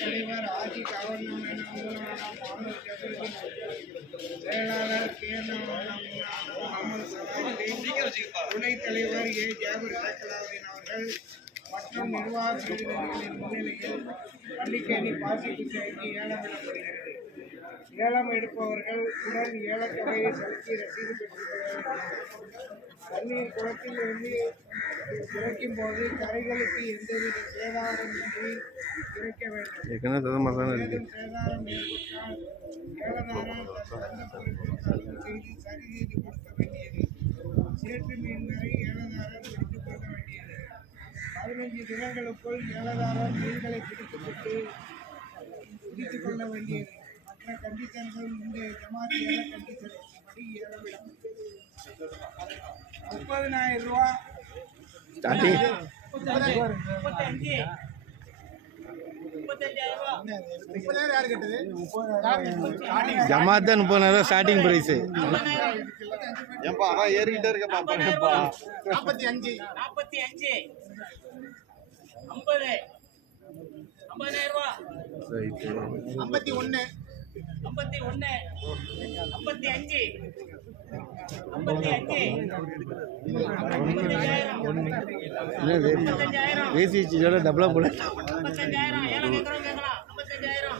தலைவர் ஆதி கவர்னம் என மூலமான முகமது ஜபீர் செயலாளர் கேரள முகமது சலாஹுதீன் துணைத் தலைவர் ஏ ஜாபர் சேக்கலாவுதீன் அவர்கள் மற்றும் நிர்வாக பிரதிநிதிகளின் முன்னிலையில் பள்ளிக்கேணி பாசிக்கு செயலி ஏலம் விடப்படுகிறது ஏலம் எடுப்பவர்கள் உடன் ஏலத்தொகையை செலுத்தி ரசீது பெற்றுக் தண்ணீர் குளத்தில் இருந்து இறைக்கும் போது கரைகளுக்கு எந்தவித சேதாரமின்றி இறைக்க வேண்டும். சேதாரம் ஏற்பட்டால் ஏலதாரர் செய்து சரி செய்து கொடுக்க வேண்டியது. சேற்று மீன் வரை ஏலதாரர் பிடித்துக் கொள்ள வேண்டியது. பதினைஞ்சு தினங்களுக்குள் ஏலதாரர் மீன்களை பிடித்துக்கொண்டு பிடித்துக் கொள்ள வேண்டியது. கண்டிஷன்கள் முந்தைய ஜமாத் ஏல கண்டிஷன் படி ஏலவிடும் முப்பதினாயிரம் ரூபா. ஸ்டார்டிங் ஜமாத் தான் முப்பதாயிரம் ப்ரைஸு ஏன்பா அதான் ஏறிக்கிட்டே இருக்கப்பா நாற்பத்தி அஞ்சு. நாற்பத்தி அஞ்சு. ஐம்பது. ஐம்பதாயிரம் ரூபா. ஐம்பத்தி ஒன்று ஐம்பத்தி ஒன்று ஐம்பத்தி அஞ்சு ஐம்பத்தி அஞ்சு ஐம்பத்தஞ்சாயிரம் போல ஐம்பத்தஞ்சாயிரம் ஏழை கேட்குறோம் கேட்கலாம். ஐம்பத்தஞ்சாயிரம்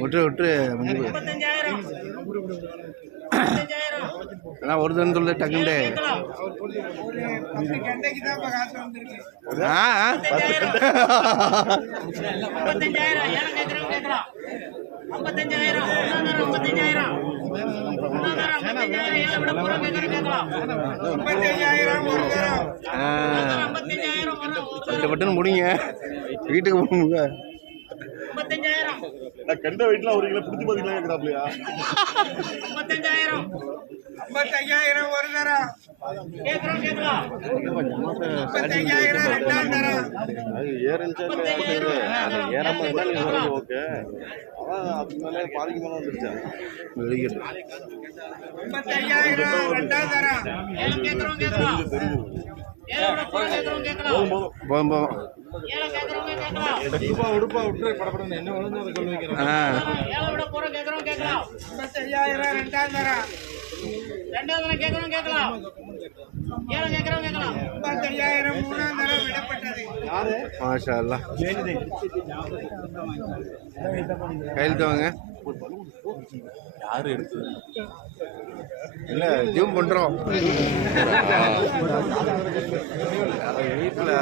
விட்டு விட்டு ஐம்பத்தஞ்சாயிரம் ஆனால் ஒரு தரம் சொல்லு டக்குண்டு பத்து பட்டுன்னு முடிங்க. வீட்டுக்கு போங்க ஐம்பத்தஞ்சாயிரம் கண்ட வெயிட்லாம் ஒரு கிலோ பிடிச்சி பார்த்தீங்களா கேட்குறாப்லையா முப்பத்தஞ்சாயிரம் ஒரு தரம் முப்பத்தஞ்சாயிரம் ரெண்டாம் தரம் முப்பத்தஞ்சாயிரம் ரெண்டாம் தரம் போதும் போதும். கேட்கலாம் முப்பத்தஞ்சாயிரம் ரெண்டாம் தரம் ரெண்டாவது கேட்குறோம் கேட்கலாம் ஏழை கேட்குறோம் கேட்கலாம் முப்பத்தஞ்சாயிரம் மூணாம் தரம் விடப்பட்டது. மாஷா அல்லா கையெழுத்து வாங்க. யார் எடுத்து இல்லை ஜூம் பண்ணுறோம் வீட்டில்